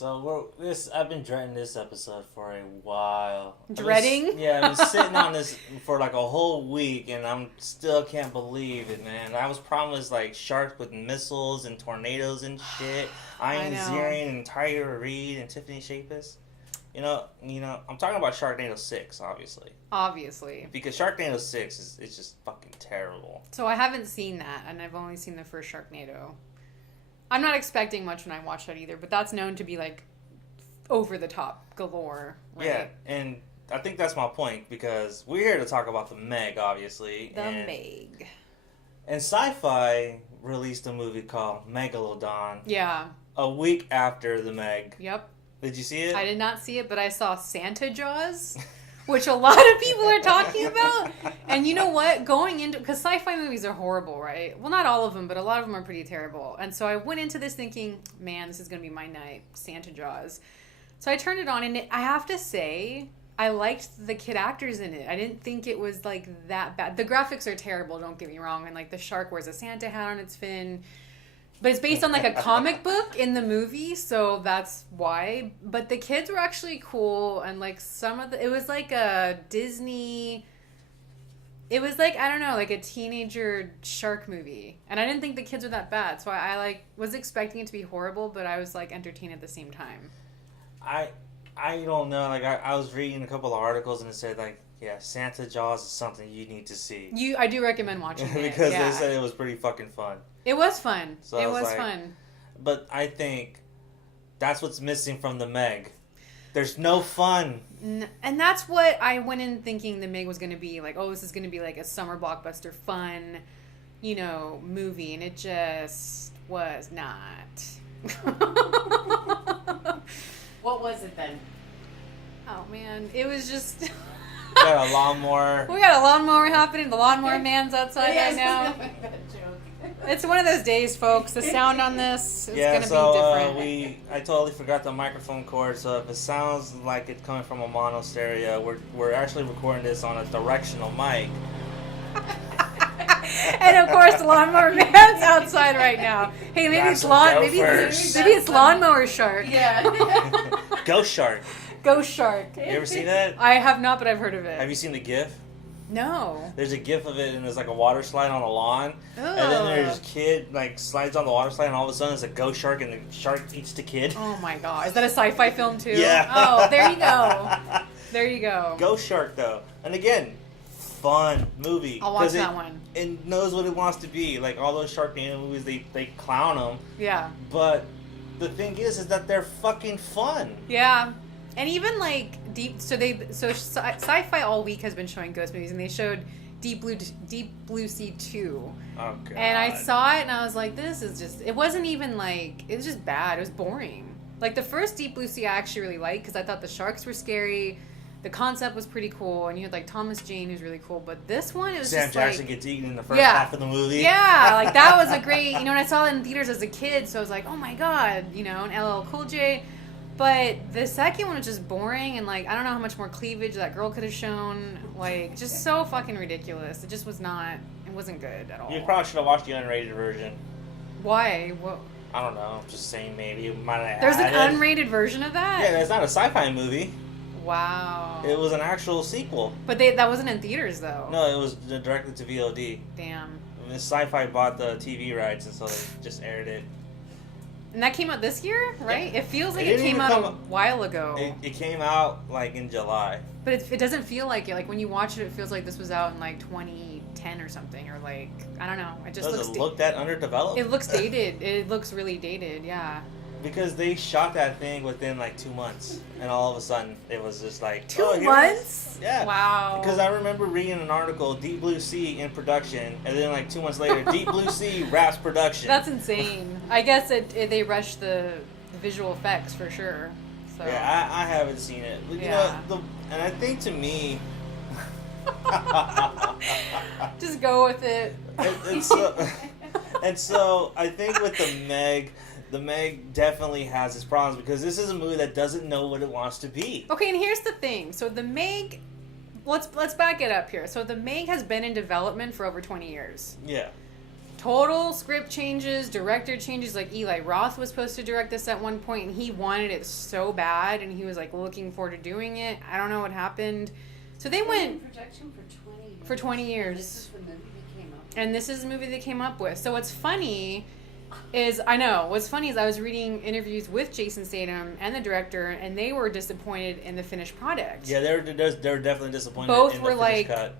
Alright, so I've been dreading this episode for a while. Dreading? I've been sitting on this for like a whole week, and I'm still can't believe it, man. I was promised like sharks with missiles and tornadoes and shit. Ian Ziering and Tiger Reed and Tiffany Shapis. You know, I'm talking about Sharknado 6, obviously. Obviously. Because Sharknado 6 is just fucking terrible. So I haven't seen that, and I've only seen the first Sharknado. I'm not expecting much when I watch that either, but that's known to be like over the top galore, right? Yeah, and I think that's my point, because we're here to talk about the Meg, obviously. The Meg. And Sci-Fi released a movie called Megalodon. Yeah. A week after the Meg. Yep. Did you see it? I did not see it, but I saw Santa Jaws, which a lot of people are talking about. And you know what? Going into... Because sci-fi movies are horrible, right? Well, not all of them, but a lot of them are pretty terrible. And so I went into this thinking, man, this is going to be my night. Santa Jaws. So I turned it on, and I have to say, I liked the kid actors in it. I didn't think it was, like, that bad. The graphics are terrible, don't get me wrong. And, like, the shark wears a Santa hat on its fin. But it's based on, like, a comic book in the movie, so that's why. But the kids were actually cool, and, like, it was like a Disney... It was like, I don't know, like a teenager shark movie. And I didn't think the kids were that bad, so I like, was expecting it to be horrible, but I was, like, entertained at the same time. I don't know, like, I was reading a couple of articles, and it said, like, yeah, Santa Jaws is something you need to see. I do recommend watching it. Because they said it was pretty fucking fun. It was fun. So it was fun. But I think that's what's missing from the Meg. There's no fun. And that's what I went in thinking the Meg was going to be. Like, oh, this is going to be like a summer blockbuster fun, movie. And it just was not. What was it then? Oh, man. It was just... We got a lawnmower. We got a lawnmower happening. The lawnmower man's outside right now. It's one of those days, folks. The sound on this is going to be different. I totally forgot the microphone cord, so if it sounds like it's coming from a mono stereo, we're actually recording this on a directional mic. And of course, the lawnmower man's outside right now. Hey, maybe it's lawnmower shark. Yeah. Ghost shark. Ghost shark. You ever seen that? I have not, but I've heard of it. Have you seen the GIF? No. There's a GIF of it, and there's like a water slide on a lawn, and then there's kid like slides on the water slide, and all of a sudden it's a ghost shark, and the shark eats the kid. Oh my god! Is that a sci-fi film too? Yeah. Oh, there you go. There you go. Ghost Shark though, and again, fun movie. I'll watch that one. It knows what it wants to be. Like all those Sharknado movies, they clown them. Yeah. But the thing is that they're fucking fun. Yeah. And even like Sci-Fi all week has been showing ghost movies, and they showed Deep Blue Sea 2. Oh god. And I saw it and I was like, this is just, it wasn't even like, it was just bad. It was boring. Like the first Deep Blue Sea I actually really liked because I thought the sharks were scary. The concept was pretty cool, and you had like Thomas Jane, who's really cool. But this one, it was Sam just Jackson like, gets eaten in the first half of the movie. Yeah, like that was a great, and I saw it in theaters as a kid, so I was like, oh my god, and LL Cool J. But the second one was just boring, and like I don't know how much more cleavage that girl could have shown. Like just so fucking ridiculous. It just was not. It wasn't good at all. You probably should have watched the unrated version. Why? What? I don't know. Just saying, maybe you might have. There's an unrated version of that. Yeah, it's not a sci-fi movie. Wow. It was an actual sequel. But that wasn't in theaters though. No, it was directed to VOD. Damn. Sci-Fi bought the TV rights, and so they just aired it. And that came out this year, right? Yeah. It feels like it came out a while ago. It came out like in July. But it doesn't feel like it. Like when you watch it, it feels like this was out in like 2010 or something, or like I don't know. It just Does it look that underdeveloped? It looks dated. It looks really dated. Yeah. Because they shot that thing within like 2 months, and all of a sudden it was just like 2 months. Yeah. Wow. Because I remember reading an article, Deep Blue Sea in production, and then like 2 months later, Deep Blue Sea wraps production. That's insane. I guess they rushed the visual effects for sure. So. Yeah, I haven't seen it. But, and I think to me, just go with it. And so I think with the Meg definitely has its problems because this is a movie that doesn't know what it wants to be. Okay, and here's the thing. So the Meg, let's back it up here. So the Meg has been in development for over 20 years. Yeah. Total script changes, director changes. Like Eli Roth was supposed to direct this at one point, and he wanted it so bad, and he was like looking forward to doing it. I don't know what happened. So they went projection for 20 years. For 20 years. This is the movie they came up with. And this is the movie they came up with. So what's funny is I was reading interviews with Jason Statham and the director, and they were disappointed in the finished product. Yeah, they were definitely disappointed. Both in were the like, cut.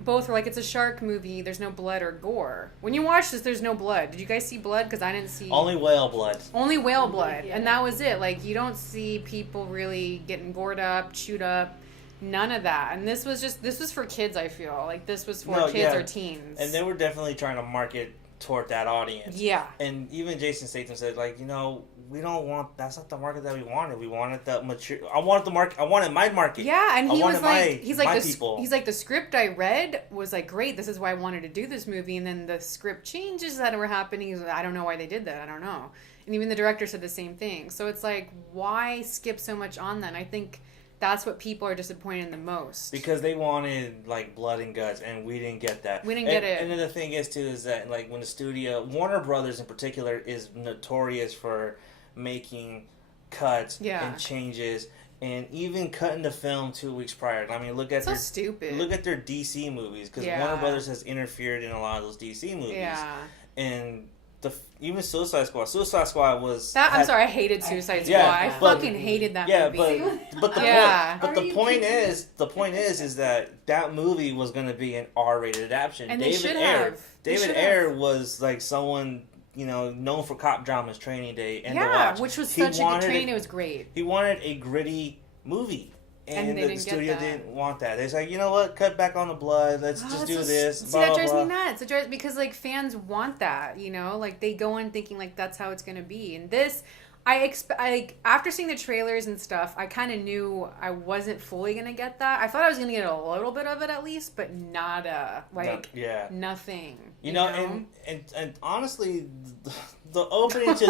it's a shark movie. There's no blood or gore. When you watch this, there's no blood. Did you guys see blood? Because I didn't see Only whale blood. Only whale blood, Yeah. and that was it. Like, you don't see people really getting gored up, chewed up. None of that. And this was for kids. I feel like this was for kids or teens. And they were definitely trying to market toward that audience. Yeah. And even Jason Statham said, like, we don't want, that's not the market that we wanted. We wanted the mature, I wanted my market. Yeah, and he was like, people. he's like, the script I read was like, great, this is why I wanted to do this movie. And then the script changes that were happening. He's like, I don't know why they did that. I don't know. And even the director said the same thing. So it's like, why skip so much on that? And I think that's what people are disappointed in the most. Because they wanted, like, blood and guts, and we didn't get that. We didn't get it. And then the thing is, too, is that, like, when the studio, Warner Brothers in particular, is notorious for making cuts and changes, and even cutting the film 2 weeks prior. I mean, look at stupid. Look at their DC movies, because Warner Brothers has interfered in a lot of those DC movies. Yeah. And even Suicide Squad. Suicide Squad was... I'm sorry, I hated Suicide Squad. I fucking hated that movie. But the point is that movie was going to be an R-rated adaptation. And David Ayer was like someone, known for cop dramas, Training Day, and The Watch. Which was such a good training. It was great. He wanted a gritty movie. And the studio didn't want that. They're like, you know what? Cut back on the blood. Let's just do this. See, that drives me nuts. It drives because like fans want that, like they go in thinking like that's how it's gonna be. And this, after seeing the trailers and stuff, I kind of knew I wasn't fully gonna get that. I thought I was gonna get a little bit of it at least, but nada. Nothing. You know? And honestly, the opening to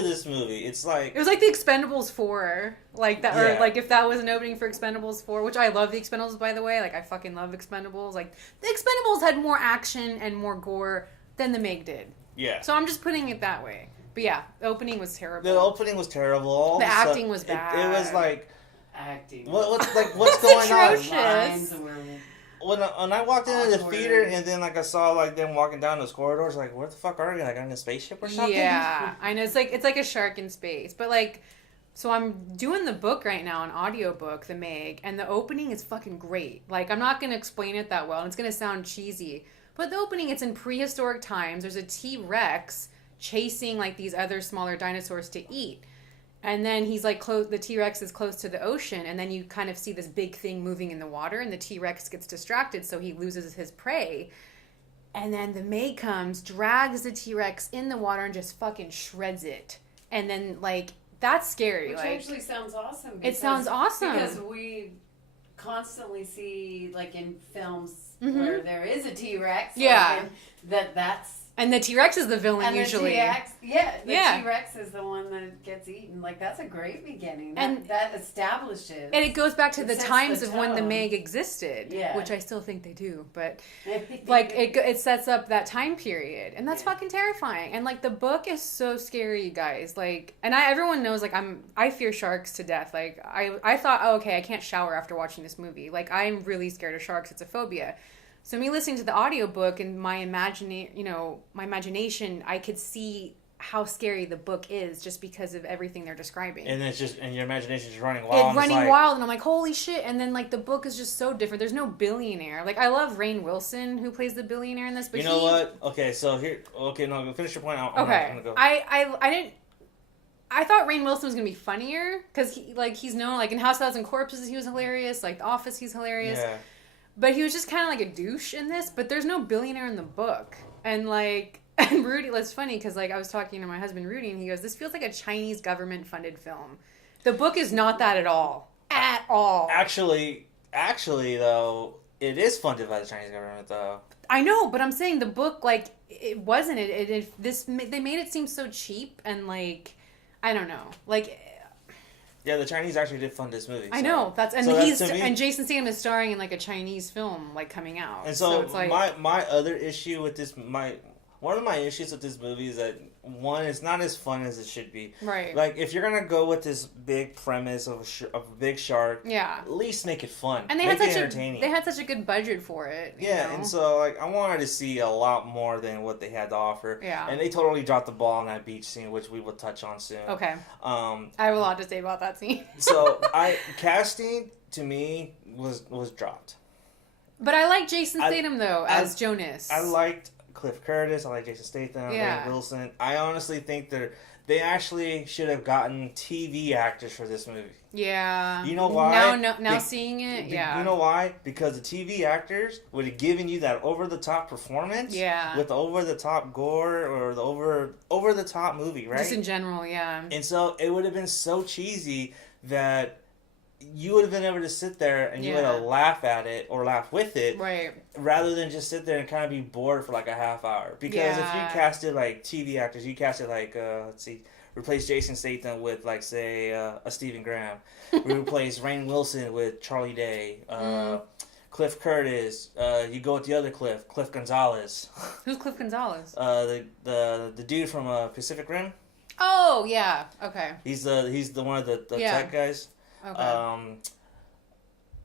this movie, it's like... It was like the Expendables 4. Like that, or like if that was an opening for Expendables 4, which I love the Expendables, by the way. Like, I fucking love Expendables. Like, the Expendables had more action and more gore than the Meg did. Yeah. So I'm just putting it that way. But yeah, the opening was terrible. The opening was terrible. The acting was bad. It was like... Acting. What's going atrocious. on? When I walked into the theater and then like I saw like them walking down those corridors, like where the fuck are they? Like on a spaceship or something? Yeah, I know it's like a shark in space. But like, so I'm doing the book right now, an audiobook, The Meg, and the opening is fucking great. Like, I'm not gonna explain it that well, and it's gonna sound cheesy, but the opening, it's in prehistoric times. There's a T-Rex chasing like these other smaller dinosaurs to eat. And then he's like the T-Rex is close to the ocean, and then you kind of see this big thing moving in the water, and the T-Rex gets distracted, so he loses his prey. And then the Meg comes, drags the T-Rex in the water, and just fucking shreds it. And then, like, that's scary. Which actually sounds awesome. It sounds awesome. Because we constantly see, like, in films where there is a T-Rex. Yeah. Like, that's... And the T-Rex is the villain usually. The T-Rex is the one that gets eaten. Like, that's a great beginning. That establishes. And it goes back to the times of when the Meg existed, which I still think they do. But, like, it sets up that time period. And that's fucking terrifying. And, like, the book is so scary, you guys. Like, and everyone knows, like, I fear sharks to death. Like, I thought, oh, okay, I can't shower after watching this movie. Like, I'm really scared of sharks. It's a phobia. So me listening to the audiobook and my imagination, I could see how scary the book is just because of everything they're describing. And your imagination is running wild. Wild, and I'm like, holy shit. And then like the book is just so different. There's no billionaire. Like, I love Rainn Wilson, who plays the billionaire in this, but what? Okay, so no, finish your point. I'm gonna go. I thought Rainn Wilson was gonna be funnier because he's known, like, in House of 1,000 Corpses he was hilarious, like The Office he's hilarious. Yeah. But he was just kind of like a douche in this, but there's no billionaire in the book. And like, and Rudy, that's funny because like I was talking to my husband Rudy and he goes, this feels like a Chinese government funded film. The book is not that at all. At all. Actually though, it is funded by the Chinese government though. I know, but I'm saying the book, like, it wasn't. They made it seem so cheap and like, I don't know. Like, yeah, the Chinese actually did fund this movie. I know and Jason Statham is starring in like a Chinese film like coming out. And so it's like, my other issue with this, one of my issues with this movie is that, one, it's not as fun as it should be. Right. Like, if you're going to go with this big premise of a big shark, yeah, at least make it fun. And they make had it such entertaining. they had such a good budget for it. You know? And so, like, I wanted to see a lot more than what they had to offer. Yeah. And they totally dropped the ball on that beach scene, which we will touch on soon. Okay. I have a lot to say about that scene. So, casting, to me, was dropped. But I like Jason Statham, though, as Jonas. I liked Cliff Curtis. I like Jason Statham. Ray Wilson. I honestly think they actually should have gotten TV actors for this movie. Yeah. You know why? Now seeing it, yeah. You know why? Because the TV actors would have given you that over-the-top performance. Yeah. With the over-the-top gore or the over-the-top movie, right? Just in general, yeah. And so it would have been so cheesy that you would have been able to sit there and you would have laugh at it or laugh with it, right? Rather than just sit there and kind of be bored for like a half hour. Because if you casted like TV actors, you casted like replace Jason Statham with like say a Stephen Graham, replace Rainn Wilson with Charlie Day, Cliff Curtis. You go with the other Cliff Gonzalez. Who's Cliff Gonzalez? The dude from Pacific Rim. Oh yeah, okay. He's the one of the tech guys. Okay.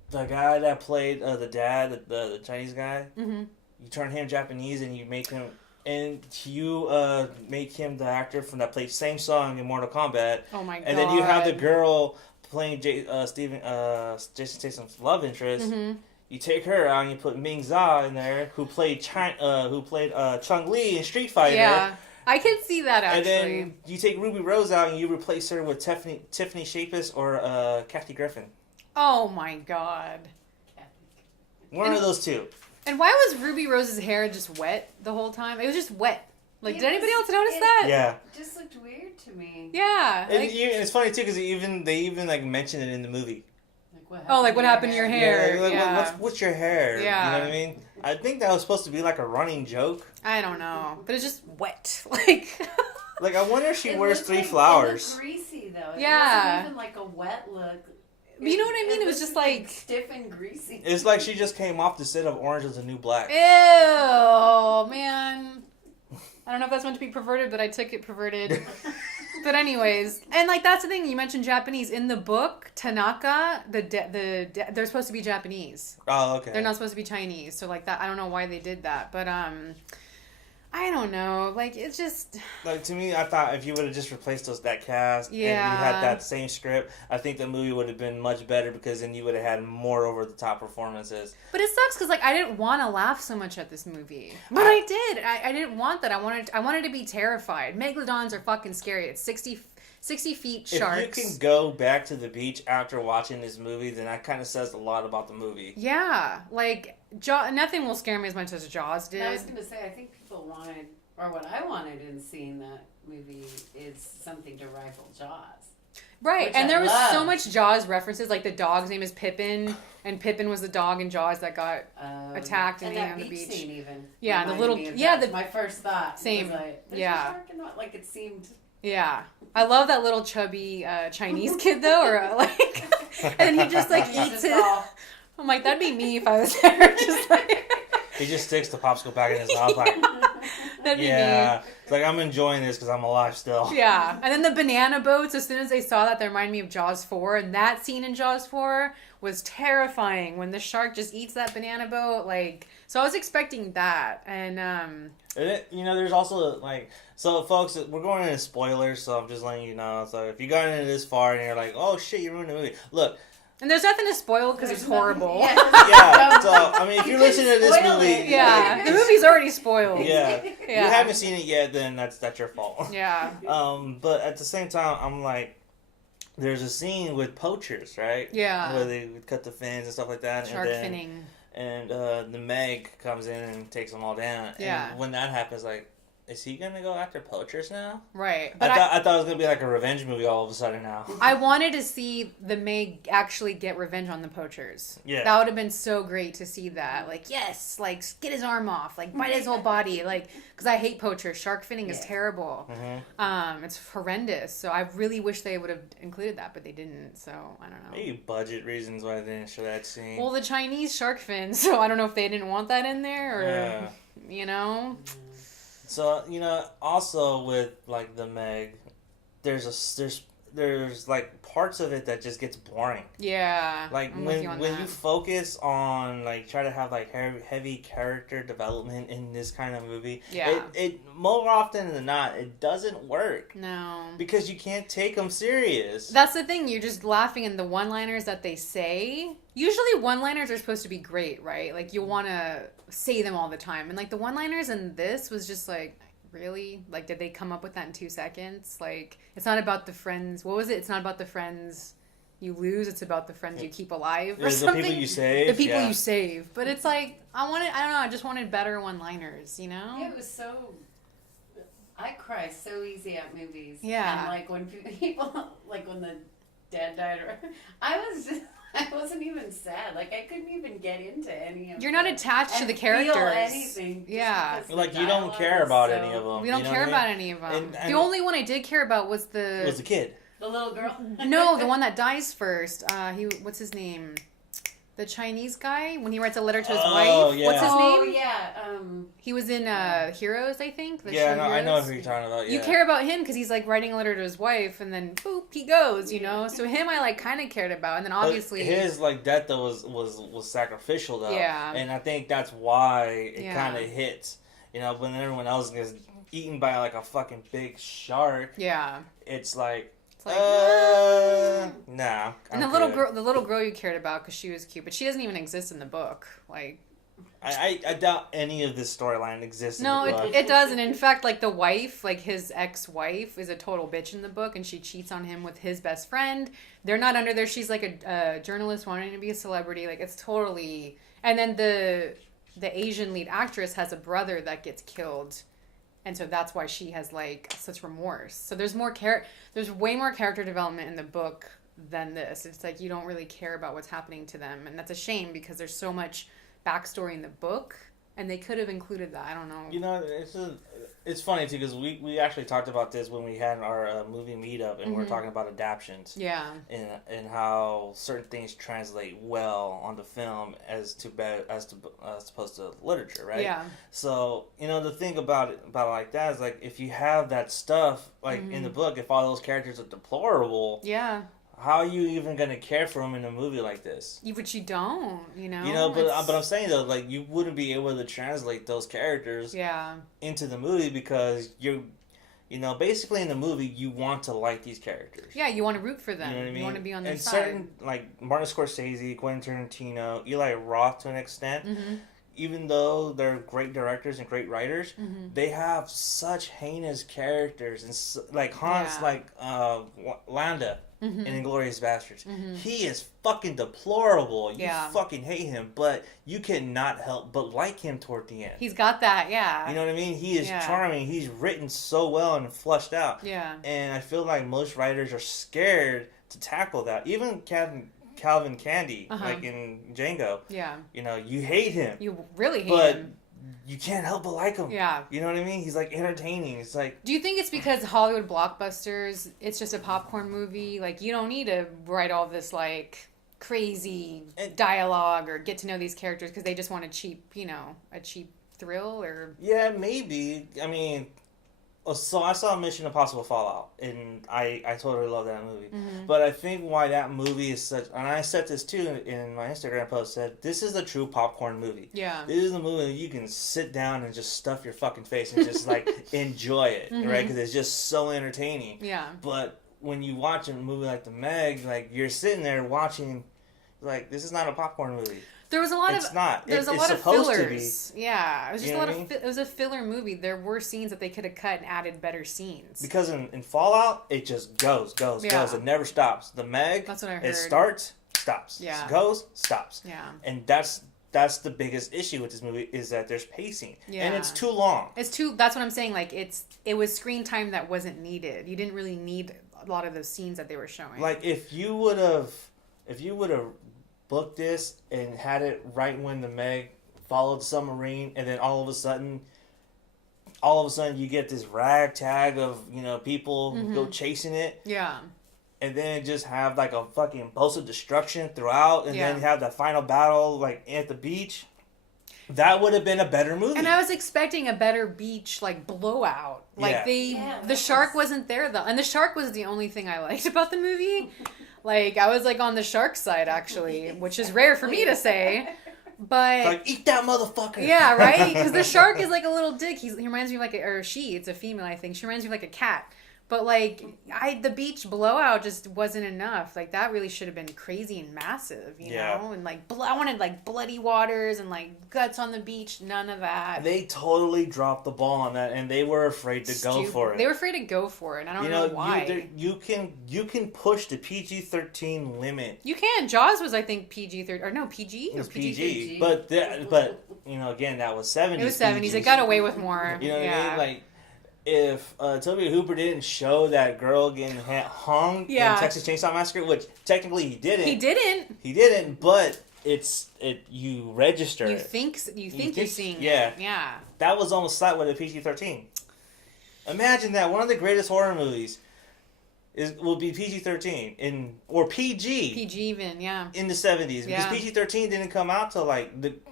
The guy that played the dad, the Chinese guy, mm-hmm. You turn him Japanese and you make him the actor from that played same song in Mortal Kombat. Oh my god! And then you have the girl playing Jason Statham's love interest. Mm-hmm. You take her out and you put Ming Za in there, who played Chun Li in Street Fighter. Yeah. I can see that, actually. And then you take Ruby Rose out and you replace her with Tiffany Shapis or Kathy Griffin. Oh my god. One of those two. And why was Ruby Rose's hair just wet the whole time? It was just wet. Like, did anybody else notice that? Yeah. It just looked weird to me. Yeah. And it's funny, too, because they even like, mention it in the movie. What happened to your hair? Yeah. What's your hair? Yeah. You know what I mean? I think that was supposed to be like a running joke. I don't know. But it's just wet. Like, I wonder if she wears 3 flowers. It looked greasy, though. It wasn't even like a wet look. You know what I mean? It was just like stiff and greasy. It's like she just came off the set of Orange is the New Black. Ew, man. I don't know if that's meant to be perverted, but I took it perverted. But anyways, and like that's the thing, you mentioned Japanese in the book. Tanaka, they're supposed to be Japanese. Oh, okay. They're not supposed to be Chinese. So like that, I don't know why they did that, but I don't know. Like, it's just... Like, to me, I thought if you would have just replaced that cast and you had that same script, I think the movie would have been much better because then you would have had more over-the-top performances. But it sucks because, like, I didn't want to laugh so much at this movie. But I did. I didn't want that. I wanted to be terrified. Megalodons are fucking scary. It's 60 feet sharks. If you can go back to the beach after watching this movie, then that kind of says a lot about the movie. Yeah. Like, nothing will scare me as much as Jaws did. I was going to say, I think people wanted, or what I wanted in seeing that movie is something to rival Jaws. Right, and there was so much Jaws references, like the dog's name is Pippin, and Pippin was the dog in Jaws that got attacked on the beach. Scene even. Yeah, the little, my first thought. Same. Was like, like it seemed. Yeah, I love that little chubby Chinese kid though, or like, and he just like eats it. I'm like, that'd be me if I was there, just like. He just sticks the popsicle back in his mouth like. That'd be me. It's like, I'm enjoying this because I'm alive still. Yeah. And then the banana boats, as soon as they saw that, they reminded me of Jaws 4. And that scene in Jaws 4 was terrifying when the shark just eats that banana boat. Like, so I was expecting that. And, there's also, like, so folks, we're going into spoilers, so I'm just letting you know. So if you got into this far and you're like, oh shit, you ruined the movie. Look. And there's nothing to spoil because it's horrible. Yeah, so, I mean, if you're listening to this movie... Yeah, the movie's already spoiled. Yeah. If you haven't seen it yet, then that's your fault. Yeah. But at the same time, I'm like, there's a scene with poachers, right? Yeah. Where they cut the fins and stuff like that. Shark finning. And the Meg comes in and takes them all down. Yeah. And when that happens, like, is he going to go after poachers now? Right. But I thought it was going to be like a revenge movie all of a sudden now. I wanted to see the Meg actually get revenge on the poachers. Yeah. That would have been so great to see that. Like, yes, like, get his arm off. Like, bite his whole body. Like, because I hate poachers. Shark finning is terrible. Mm-hmm. It's horrendous. So I really wish they would have included that, but they didn't. So, I don't know. Maybe budget reasons why they didn't show that scene. Well, the Chinese shark fin. So I don't know if they didn't want that in there or, you know. So, also with like the Meg, there's like parts of it that just gets boring. Yeah. Like when you focus on like try to have like heavy character development in this kind of movie, it more often than not it doesn't work. No. Because you can't take them serious. That's the thing. You're just laughing in the one-liners that they say. Usually one-liners are supposed to be great, right? Like you want to say them all the time, and like the one-liners in this was just like. Really? Like, did they come up with that in 2 seconds? Like, it's not about the friends. What was it? It's not about the friends you lose. It's about the friends you keep alive or something. The people you save. The people you save. But it's like, I don't know. I just wanted better one-liners, you know? Yeah, it was so... I cry so easy at movies. Yeah. And, like, when people... Like, when the dad died, I wasn't even sad. Like, I couldn't even get into any of You're not attached to the characters. Feel anything. Yeah. Like, you don't care about any of them. We don't care about any of them. And the only one I did care about was the kid. The little girl? No, the one that dies first. What's his name? The Chinese guy, when he writes a letter to his wife. Yeah. What's his name? Oh, yeah. He was in Heroes, I think. I know who you're talking about. Yeah. You care about him because he's like writing a letter to his wife, and then boop, he goes. You know, so him I like kind of cared about, and then obviously his like death though was sacrificial though. Yeah. And I think that's why it kind of hits. You know, when everyone else gets eaten by like a fucking big shark. Yeah. It's like. Nah. And the little girl you cared about because she was cute, but she doesn't even exist in the book. Like, I doubt any of this storyline exists. No, in the book. It doesn't. In fact, like the wife, like his ex-wife, is a total bitch in the book, and she cheats on him with his best friend. They're not under there. She's like a journalist wanting to be a celebrity. Like it's totally. And then the Asian lead actress has a brother that gets killed. And so that's why she has like such remorse. So there's way more character development in the book than this. It's like you don't really care about what's happening to them, and that's a shame because there's so much backstory in the book, and they could have included that. I don't know. You know, it's funny too because we actually talked about this when we had our movie meetup, and we were talking about adaptions. Yeah. And how certain things translate well onto film as opposed to literature, right? Yeah. So the thing about it like that is like if you have that stuff like in the book, if all those characters are deplorable. Yeah. How are you even gonna care for them in a movie like this? But you don't, but I'm saying though, like you wouldn't be able to translate those characters into the movie because basically in the movie you want to like these characters. Yeah, you want to root for them. You know what I mean? You want to be on their side. Certain like Martin Scorsese, Quentin Tarantino, Eli Roth to an extent. Mm-hmm. Even though they're great directors and great writers, they have such heinous characters and like Hans, Landa. Mm-hmm. in Inglourious Basterds. Mm-hmm. He is fucking deplorable. You fucking hate him, but you cannot help but like him toward the end. He's got that, yeah. You know what I mean? He is charming. He's written so well and fleshed out. Yeah. And I feel like most writers are scared to tackle that. Even Calvin Candy, like in Django. Yeah. You hate him. You really hate him. You can't help but like him. Yeah. You know what I mean? He's like entertaining. It's like. Do you think it's because Hollywood blockbusters, it's just a popcorn movie? Like, you don't need to write all this, like, crazy dialogue or get to know these characters because they just want a cheap thrill or. Yeah, maybe. I mean. So I saw Mission Impossible Fallout, and I totally love that movie. Mm-hmm. But I think why that movie is such... And I said this, too, in my Instagram post, said, this is a true popcorn movie. Yeah. This is a movie you can sit down and just stuff your fucking face and just, like, enjoy it, right? Because it's just so entertaining. Yeah. But when you watch a movie like The Meg, like, you're sitting there watching, like, this is not a popcorn movie. There was a lot it's not. There was a lot of fillers. Yeah, it was just a lot of. It was a filler movie. There were scenes that they could have cut and added better scenes. Because in Fallout, it just goes. It never stops. The Meg. That's what I heard. It starts, stops. Yeah. Goes, stops. Yeah. And that's the biggest issue with this movie is that there's pacing. Yeah. And it's too long. That's what I'm saying. Like it was screen time that wasn't needed. You didn't really need a lot of those scenes that they were showing. Like if you would have booked this and had it right when the Meg followed the submarine, and then all of a sudden you get this ragtag of people go chasing it. Yeah. And then just have like a fucking explosive destruction throughout, and then have the final battle like at the beach. That would have been a better movie. And I was expecting a better beach, like, blowout. Like, the shark wasn't there, though. And the shark was the only thing I liked about the movie. Like, I was, like, on the shark side, actually, which is rare for me to say. But... Like, eat that motherfucker! Yeah, right? Because the shark is, like, a little dick. He reminds me of, like, it's a female, I think. She reminds me of, like, a cat. But, like, the beach blowout just wasn't enough. Like, that really should have been crazy and massive, you know? And, like, I wanted, like, bloody waters and, like, guts on the beach. None of that. They totally dropped the ball on that, and they were afraid to go for it. They were afraid to go for it, and I don't know why. You can push the PG-13 limit. You can. Jaws was, I think, PG-13. Or, no, PG? It was PG. But, you know, again, that was 70s. It was 70s. PGs. It got away with more. You know what I mean? Like, if Toby Hooper didn't show that girl getting hung in Texas Chainsaw Massacre, which technically he didn't. He didn't, but you register it. You think you're seeing it. Yeah. That was almost slight with a PG-13. Imagine that one of the greatest horror movies will be PG-13 or PG. PG even, yeah. In the 70s because PG-13 didn't come out till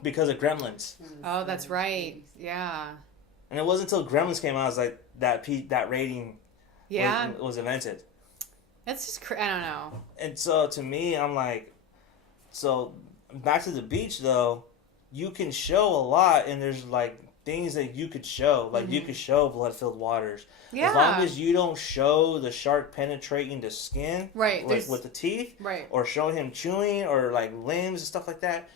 because of Gremlins. Oh, that's right. Yeah. And it wasn't until Gremlins came out, I was like, that rating was invented. That's just, I don't know. And so, to me, I'm like, back to the beach, though, you can show a lot, and there's, like, things that you could show. Like, you could show blood-filled waters. Yeah. As long as you don't show the shark penetrating the skin. Right. Like, with the teeth. Right. Or show him chewing, or, like, limbs and stuff like that.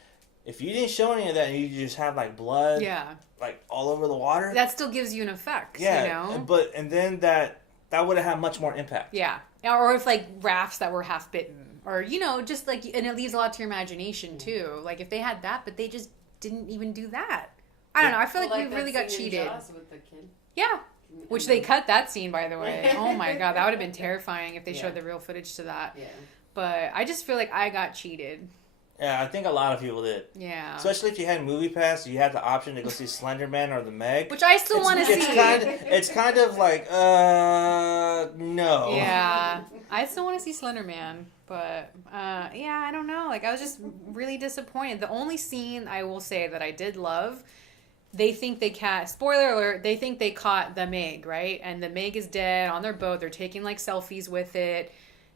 If you didn't show any of that, and you just have, like, blood... Yeah. Like, all over the water. That still gives you an effect, you know? And then that would have had much more impact. Yeah. Or if, like, rafts that were half-bitten. Or, you know, just, like, and it leaves a lot to your imagination, too. Like, if they had that, but they just didn't even do that. I don't know. I feel like we really got cheated. With the kid. Yeah. Which they cut that scene, by the way. Oh, my God. That would have been terrifying if they showed the real footage to that. Yeah. But I just feel like I got cheated. Yeah, I think a lot of people did. Yeah. Especially if you had Movie Pass, you had the option to go see Slender Man or The Meg. Which I still want to see. It's kind of like, no. Yeah. I still want to see Slender Man. But, yeah, I don't know. Like, I was just really disappointed. The only scene I will say that I did love, they think spoiler alert, they think they caught the Meg, right? And the Meg is dead on their boat. They're taking, like, selfies with it.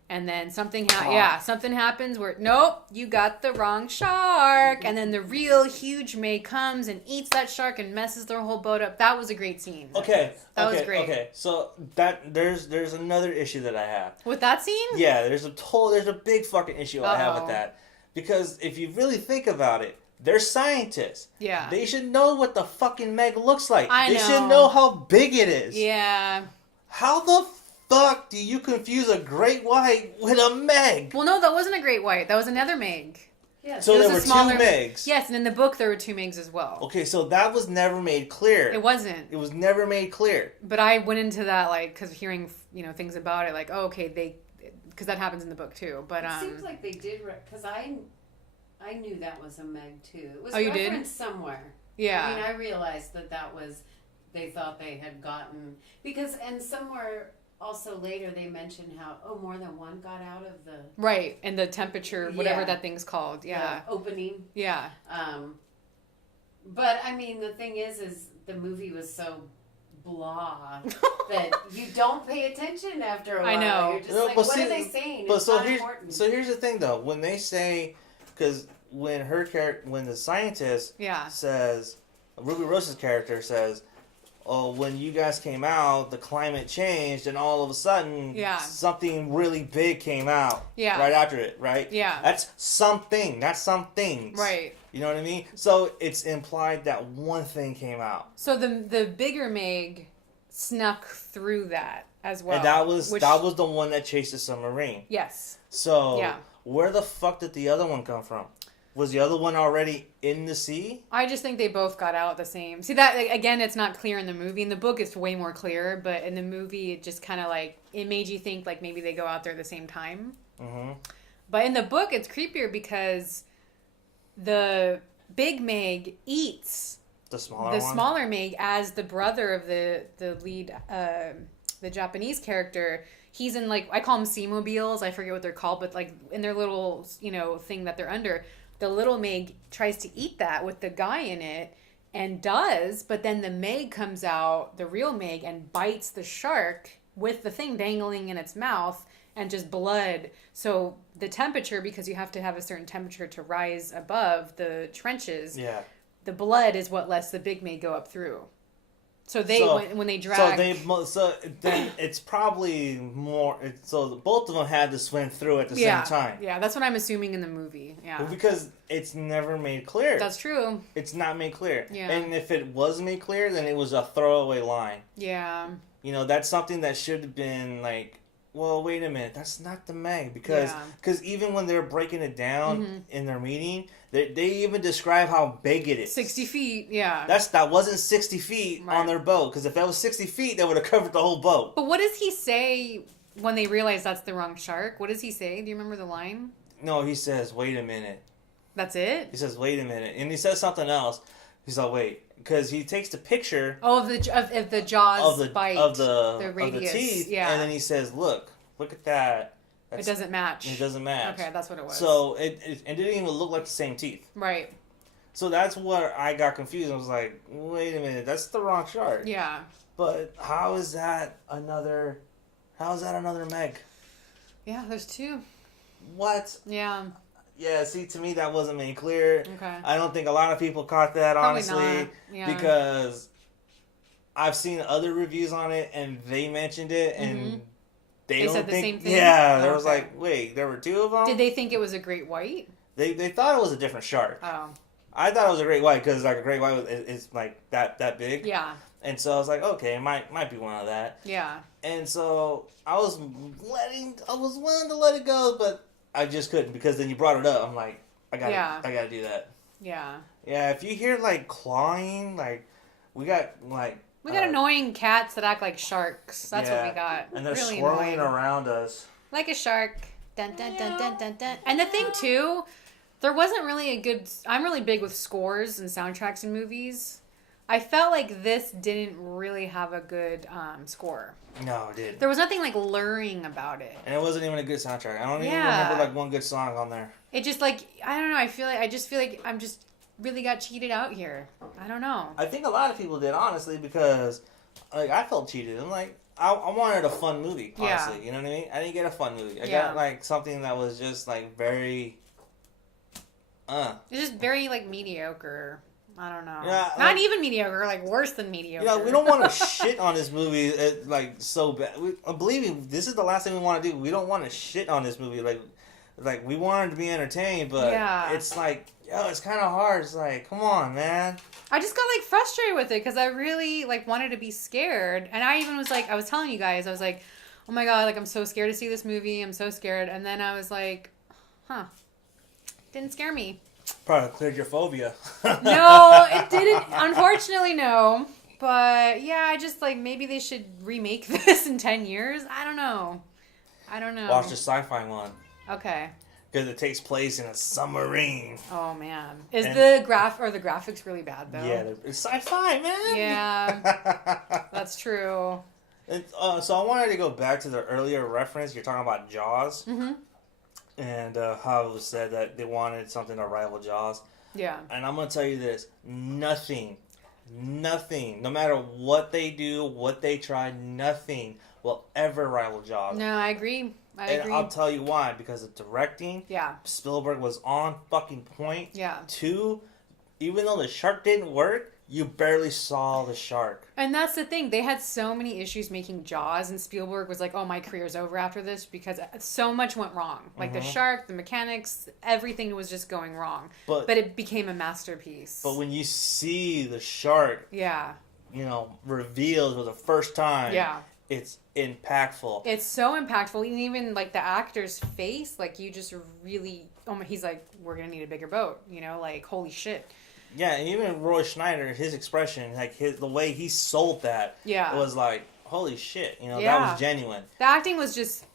And then something happens where, nope, you got the wrong shark. And then the real huge Meg comes and eats that shark and messes their whole boat up. That was a great scene. That was great. Okay, so there's another issue that I have. With that scene? Yeah, there's a big fucking issue I have with that. Because if you really think about it, they're scientists. Yeah. They should know what the fucking Meg looks like. They should know how big it is. Yeah. How the fuck do you confuse a great white with a Meg? Well, no, that wasn't a great white. That was another Meg. Yeah. So there were two Megs. Yes, and in the book there were two Megs as well. Okay, so that was never made clear. It wasn't. It was never made clear. But I went into that, like, because hearing, things about it, like, oh, okay, because that happens in the book too. But it seems like they did, because I knew that was a Meg too. It was you referenced somewhere. Yeah. I mean, I realized that was, they thought they had gotten, and somewhere also later they mentioned how, more than one got out of the... Right, and the temperature, whatever that thing's called, yeah. The opening. Yeah. But, I mean, the thing is the movie was so blah that you don't pay attention after a while. I know. You're just like, what are they saying? But it's not important. So here's the thing, though. When they say... Because when the scientist says... Ruby Rose's character says... Oh, when you guys came out, the climate changed, and all of a sudden, something really big came out right after it, right? Yeah. That's something. That's some things. Right. You know what I mean? So it's implied that one thing came out. So the bigger Meg snuck through that as well. And that was the one that chased the submarine. Yes. So where the fuck did the other one come from? Was the other one already in the sea? I just think they both got out the same. See, that, again, it's not clear in the movie. In the book, it's way more clear. But in the movie, it just kind of, it made you think, maybe they go out there at the same time. Mm-hmm. But in the book, it's creepier because the big Meg eats the smaller Meg as the brother of the lead, the Japanese character. He's in, I call them sea mobiles. I forget what they're called, but, in their little, thing that they're under. the little Meg tries to eat that with the guy in it and does, but then the Meg comes out, the real Meg, and bites the shark with the thing dangling in its mouth and just blood. So the temperature, because you have to have a certain temperature to rise above the trenches, the blood is what lets the big Meg go up through. So when they drag... So then it's probably more... So both of them had to swim through at the same time. Yeah, that's what I'm assuming in the movie. Yeah. Because it's never made clear. That's true. It's not made clear. Yeah. And if it was made clear, then it was a throwaway line. Yeah. You know, that's something that should have been like, well, wait a minute, that's not the Meg. Because even when they're breaking it down in their meeting, they even describe how big it is. 60 feet, yeah. That wasn't 60 feet on their boat. Because if that was 60 feet, that would have covered the whole boat. But what does he say when they realize that's the wrong shark? What does he say? Do you remember the line? No, he says, wait a minute. That's it? He says, wait a minute. And he says something else. He's like, wait. Because he takes the picture... Oh, of the jaws bite. Of the radius. teeth. Yeah. And then he says, look at that. It doesn't match. It doesn't match. Okay, that's what it was. So it didn't even look like the same teeth. Right. So that's where I got confused. I was like, wait a minute, that's the wrong shark. Yeah. But how is that another Meg? Yeah, there's two. What? Yeah. Yeah, see, to me that wasn't made clear. Okay. I don't think a lot of people caught that, Probably honestly. not. Yeah. Because I've seen other reviews on it, and they mentioned it, and they don't said the think... same thing? Yeah, there was like, wait, there were two of them? Did they think it was a great white? They thought it was a different shark. Oh. I thought it was a great white, because like a great white is like that big. Yeah. And so I was like, okay, it might be one of that. Yeah. And so I was willing to let it go, but I just couldn't, because then you brought it up. I'm like, I gotta do that. Yeah. Yeah, if you hear like clawing, like we got annoying cats that act like sharks. That's what we got. And they're really swirling annoying. around us. Like a shark. Dun, dun, dun, dun, dun, dun. And the thing too, there wasn't really a good... I'm really big with scores and soundtracks in movies. I felt like this didn't really have a good score. No, it didn't. There was nothing like luring about it. And it wasn't even a good soundtrack. I don't even remember like one good song on there. It just like, I don't know, I just feel like I'm just really got cheated out here. I don't know. I think a lot of people did, honestly, because like I felt cheated. I'm like, I wanted a fun movie, honestly. You know what I mean? I didn't get a fun movie. I got like something that was just like very It's just very like mediocre. I don't know. Yeah, not even mediocre, like worse than mediocre. You know, we don't want to shit on this movie like so bad. Believe me, this is the last thing we want to do. We don't want to shit on this movie. Like we wanted to be entertained, but it's like, it's kind of hard. It's like, come on, man. I just got like frustrated with it because I really like wanted to be scared, and I even was like, I was telling you guys, I was like, oh my god, like I'm so scared to see this movie. I'm so scared, and then I was like, didn't scare me. Probably cleared your phobia. No, it didn't. Unfortunately, no. But yeah, I just like maybe they should remake this in 10 years. I don't know. Watch the sci-fi one. Okay. Because it takes place in a submarine. Oh man, is the graphics really bad though? Yeah, it's sci-fi, man. Yeah, that's true. So I wanted to go back to the earlier reference. You're talking about Jaws. Mm-hmm. And how it was said that they wanted something to rival Jaws. Yeah. And I'm going to tell you this. Nothing, no matter what they do, what they try, nothing will ever rival Jaws. No, I agree. And I'll tell you why. Because of directing. Yeah. Spielberg was on fucking point. Yeah. 2, even though the shark didn't work, you barely saw the shark. And that's the thing. They had so many issues making Jaws, and Spielberg was like, oh, my career's over after this because so much went wrong. Like the shark, the mechanics, everything was just going wrong. But it became a masterpiece. But when you see the shark, revealed for the first time, it's impactful. It's so impactful. And even like the actor's face, like you just really, he's like, we're going to need a bigger boat, like holy shit. Yeah, and even Roy Schneider, his expression, like the way he sold that, was like, holy shit, that was genuine. The acting was just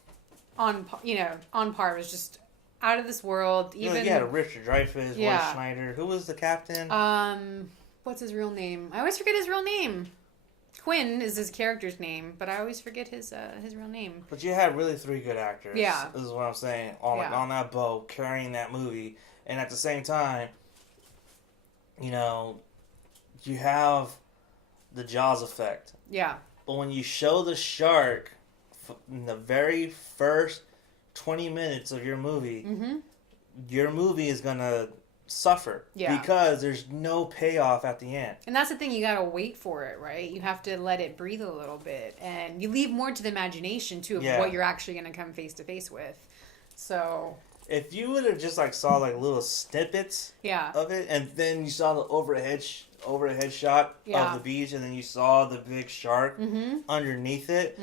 on par. It was just out of this world. Even you had Richard Dreyfuss, Roy Schneider. Who was the captain? What's his real name? I always forget his real name. Quinn is his character's name, but I always forget his real name. But you had really 3 good actors. Yeah, this is what I'm saying. On that boat, carrying that movie. and at the same time, you know, you have the Jaws effect. Yeah. But when you show the shark in the very first 20 minutes of your movie, your movie is going to suffer. Yeah. Because there's no payoff at the end. And that's the thing, you gotta wait for it, right? You have to let it breathe a little bit. And you leave more to the imagination, too, of what you're actually going to come face to face with. So... If you would have just like saw like little snippets of it, and then you saw the overhead shot of the beach, and then you saw the big shark underneath it,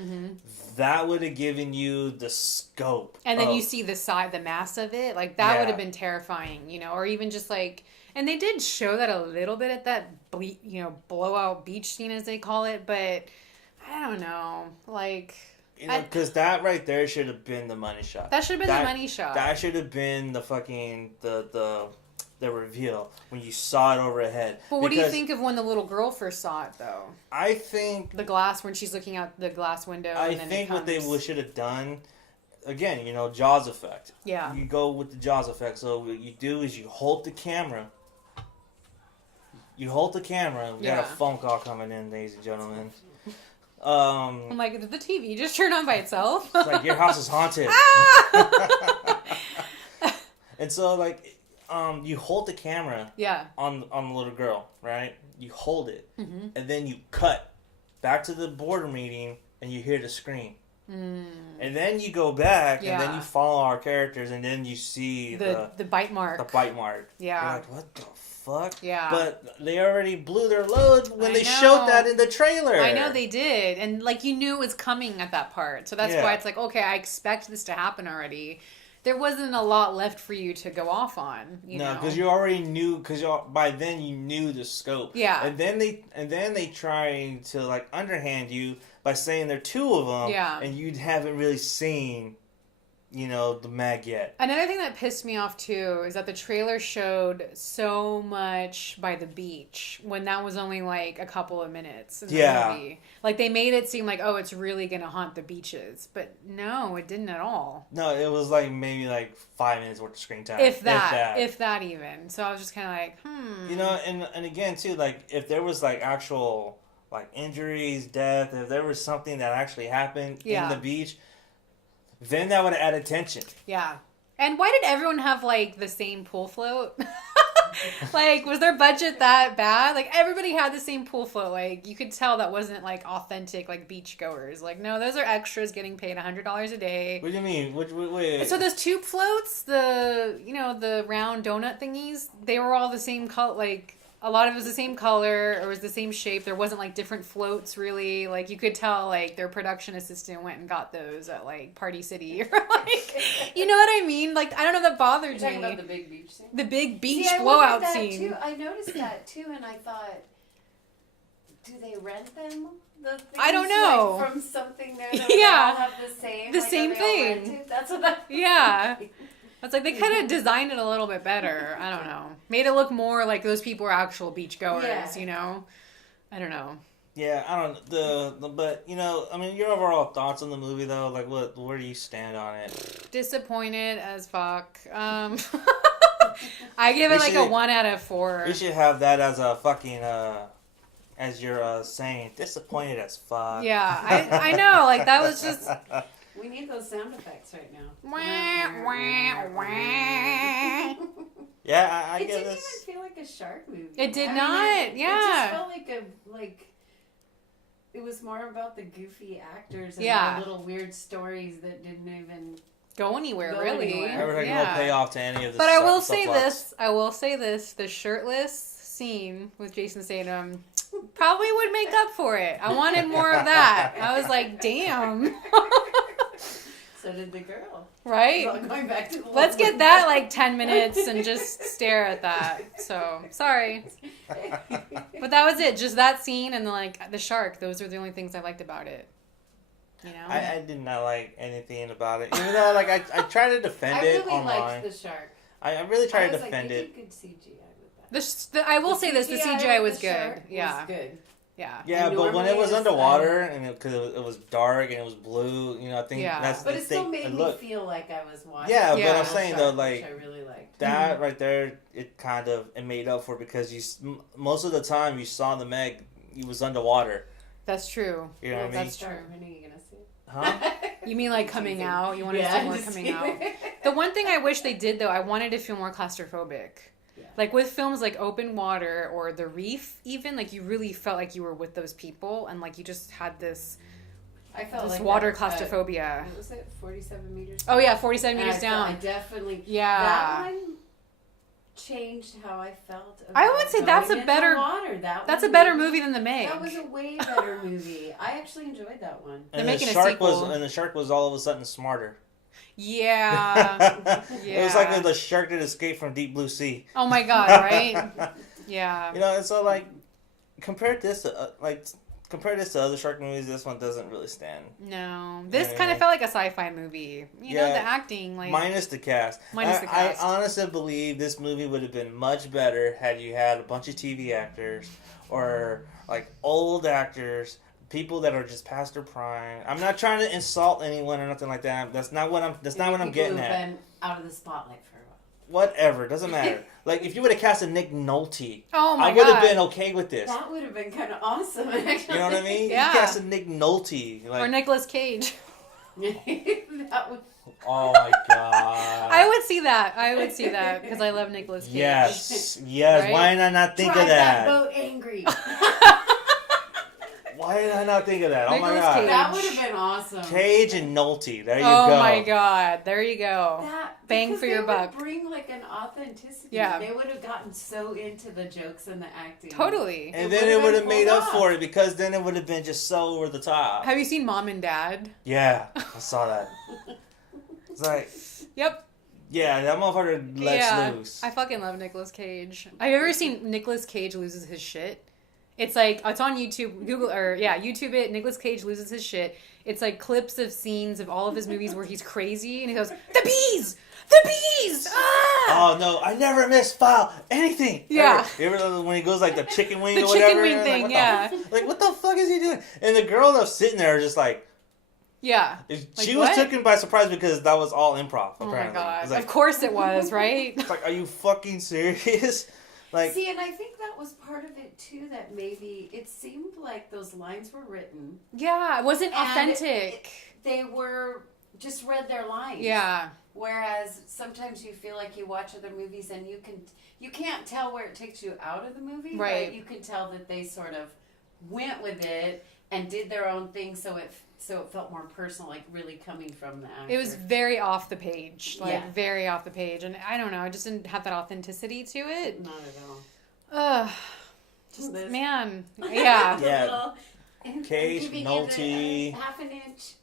that would have given you the scope. And then you see the mass of it, like that would have been terrifying, you know, or even just like, and they did show that a little bit at that blowout beach scene, as they call it, but I don't know, like. You know, because that right there should have been the money shot. That should have been the money shot. That should have been the fucking the reveal when you saw it overhead. But what do you think of when the little girl first saw it, though? I think the glass, when she's looking out the glass window. I think what they should have done, again, you know, Jaws effect. Yeah. You go with the Jaws effect. So what you do is you hold the camera. We got a phone call coming in, ladies and gentlemen. I'm like, did the TV just turn on by itself? It's like, your house is haunted. And so, like, you hold the camera on the little girl, right? You hold it. And then you cut back to the board meeting, and you hear the scream. And then you go back, and then you follow our characters, and then you see the bite mark. The bite mark. Yeah. You're like, what the fuck? Yeah. But they already blew their load when they showed that in the trailer. I know they did. And, like, you knew it was coming at that part. So that's why it's like, okay, I expect this to happen already. There wasn't a lot left for you to go off on, you know? No, because you already knew, by then you knew the scope. Yeah. And then they try to, like, underhand you by saying there are two of them. Yeah. And you haven't really seen, you know, the mag yet. Another thing that pissed me off, too, is that the trailer showed so much by the beach when that was only, like, a couple of minutes in the movie. Like, they made it seem like, oh, it's really going to haunt the beaches. But no, it didn't at all. No, it was, like, maybe, like, 5 minutes worth of screen time. If that even. So I was just kind of like, You know, and again, too, like, if there was, like, actual, like, injuries, death, if there was something that actually happened in the beach, then that would have added tension. Yeah. And why did everyone have, like, the same pool float? Like, was their budget that bad? Like, everybody had the same pool float. Like, you could tell that wasn't, like, authentic, like, beachgoers. Like, no, those are extras getting paid $100 a day. What do you mean? Wait. So those tube floats, the round donut thingies, they were all the same color, like... A lot of it was the same color, or it was the same shape. There wasn't, like, different floats, really. Like, you could tell, like, their production assistant went and got those at, like, Party City. Or, like, you know what I mean? Like, I don't know if that bothered me. You're talking about the big beach scene? The big beach blowout scene. Too. I noticed that, too, and I thought, do they rent them? The things, I don't know. Like, from something there that all have the same? The same thing. That's what that... Yeah. It's like they could have designed it a little bit better. I don't know. Made it look more like those people are actual beachgoers, you know? I don't know. Yeah, I don't but you know, I mean, your overall thoughts on the movie though, like where do you stand on it? Disappointed as fuck. I give it like a 1 out of 4. We should have that as a fucking as your saying, disappointed as fuck. Yeah, I know, like that was just. We need those sound effects right now. Wah, wah, wah. Yeah, I it get didn't this. even feel like a shark movie. It did not. It just felt like it was more about the goofy actors and the little weird stories that didn't even go anywhere, really. There was like no payoff to any of this. But I will say this: the shirtless scene with Jason Statham probably would make up for it. I wanted more of that. I was like, damn. So did the girl. Right? Going back to Let's get that like 10 minutes and just stare at that. So, sorry. But that was it. Just that scene and like the shark. Those are the only things I liked about it. You know? I did not like anything about it. Even though like I try to defend it online. I really liked the shark. I really try to defend it. Good CGI with that. I will say this: the CGI was good. Shark yeah. was good. Yeah. Yeah, And but when normally it was it's, underwater and because it was dark and it was blue, I think Yeah. that's But the it still thing. made me feel like I was watching. Yeah, Yeah. but I'm saying though, which like I really liked. that right there, it made up for it because most of the time you saw the Meg, he was underwater. That's true. You know what I mean? That's true. When are you gonna see it? Huh? You mean like coming out? You want to see more coming out? The one thing I wish they did though, I wanted to feel more claustrophobic. Yeah. Like with films like Open Water or The Reef, even like you really felt like you were with those people and like you just had this I felt like water that, claustrophobia. what was it? 47 meters. Oh yeah, 47 And meters down. I definitely. Yeah. That one changed how I felt. I would say that's going a in better the water. That's a better movie than The Meg. That was a way better movie. I actually enjoyed that one. They're And making the a shark sequel. and the shark was all of a sudden smarter. Yeah. It was like the shark that escaped from Deep Blue Sea. Oh my god, right? Yeah. And so like compare this to other shark movies. This one doesn't really stand. No. This Yeah. kind of felt like a sci-fi movie. You know, Yeah. the acting like Minus the cast. Minus the cast. I honestly believe this movie would have been much better had you had a bunch of TV actors or like old actors, people that are just past their prime. I'm not trying to insult anyone or nothing like that. That's not what I'm getting at. Been out of the spotlight for a while. Whatever, doesn't matter. Like if you would have casted Nick Nolte, Oh my I would have god. been okay with this. That would have been kind of awesome, actually. You know what I mean? Yeah. You casted Nick Nolte, like Or Nicolas Cage. That would. oh my god. I would see that because I love Nicolas Cage. Yes. Right? Why did I not think Drive of that that? boat angry. Why did I not think of that? Oh my Nicolas god. Cage. That would have been awesome. Cage and Nolte. There you Oh go. my god. There you go. That, Bang because for your they buck. Would bring like an authenticity. Yeah. They would have gotten so into the jokes and the acting. Totally. And It then it would would've have been made pulled up off. for it because then it would have been just so over the top. Have you seen Mom and Dad? Yeah, I saw that. It's like, Yep. yeah, that motherfucker lets Yeah. loose. I fucking love Nicolas Cage. Have you ever seen Nicolas Cage loses his shit? It's like, it's on YouTube, YouTube it, Nicolas Cage loses his shit. It's like clips of scenes of all of his movies where he's crazy and he goes, the bees! The bees! Ah! Oh no, I never misfile anything. Yeah. Ever. You ever when he goes like the chicken wing The or chicken whatever? wing and thing, what yeah. Like what the fuck is he doing? And the girl that's sitting there just like Yeah. she Like, was what? taken by surprise because that was all improv. Oh my Apparently, god. It's like, Of course it was, right? it's like, are you fucking serious? Like, See, and I think that was part of it too. That maybe it seemed like those lines were written. Yeah, it wasn't And authentic. They were just read their lines. Yeah. Whereas sometimes you feel like you watch other movies and you can't tell where it takes you out of the movie, Right. but you can tell that they sort of went with it and did their own thing, so it felt more personal, like really coming from the actor. It was very off the page. Like, Yeah. very off the page. And I don't know, I just didn't have that authenticity to it. not at all. Ugh. Just this. Man. Yeah. Yeah. Little- and Cage, giving you Nolte. the, half an inch.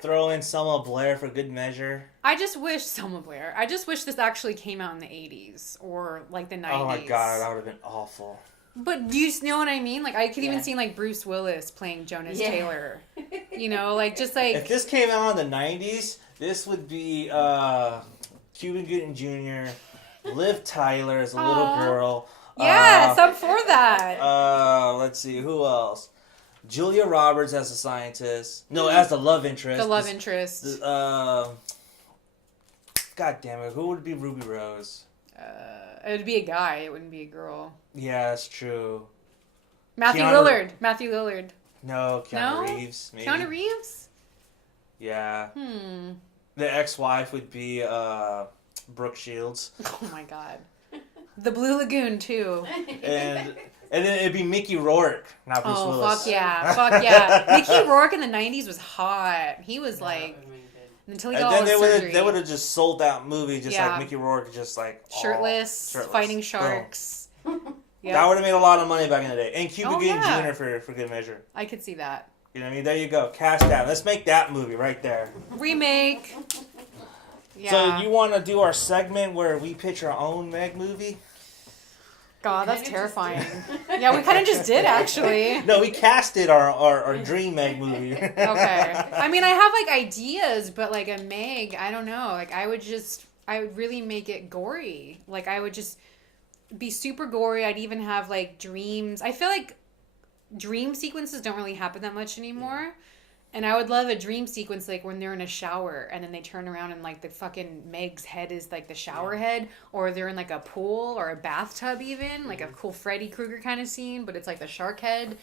throw in Selma Blair for good measure. I just wish this actually came out in the 80s or like the 90s. Oh my god, that would have been awful. But do you know what I mean? Like, I could even Yeah. see like Bruce Willis playing Jonas Yeah. Taylor. You know, like just like If this came out in the 90s, this would be Cuban Gooding Jr., Liv Tyler as a little Aw. girl. yes, I'm for that. Let's see, who else? Julia Roberts as a scientist. No, as the love interest. the love interest. God damn it, who would be Ruby Rose? It would be a guy. It wouldn't be a girl. Yeah, that's true. Matthew Keanu- Lillard. No, Keanu No? Reeves, maybe. Keanu Reeves? Yeah. Hmm. The ex-wife would be Brooke Shields. Oh my god. The Blue Lagoon too. And then it'd be Mickey Rourke, not Bruce Oh Willis. fuck yeah. Fuck yeah. Mickey Rourke in the 90s was hot. He was like until he And got then all his surgery. they would have just sold that movie just Yeah. like Mickey Rourke just like all shirtless, fighting Boom. sharks. That Yeah. would have made a lot of money back in the day. And Cuba Oh, Gooding yeah. Jr. for good measure. I could see that. You know what I mean? There you go. Cash down. Let's make that movie right there. Remake. Yeah. So you want to do our segment where we pitch our own Meg movie? God, that's Kinda just terrifying. did. Yeah, we kind of just did actually. No, we casted our dream Meg movie. Okay. I mean, I have like ideas, but like a Meg, I don't know. Like I would really make it gory. Like I would just be super gory. I'd even have like dreams. I feel like dream sequences don't really happen that much anymore. And I would love a dream sequence like when they're in a shower and then they turn around and like the fucking Meg's head is like the shower head, or they're in like a pool or a bathtub even, like a cool Freddy Krueger kind of scene, but it's like the shark head.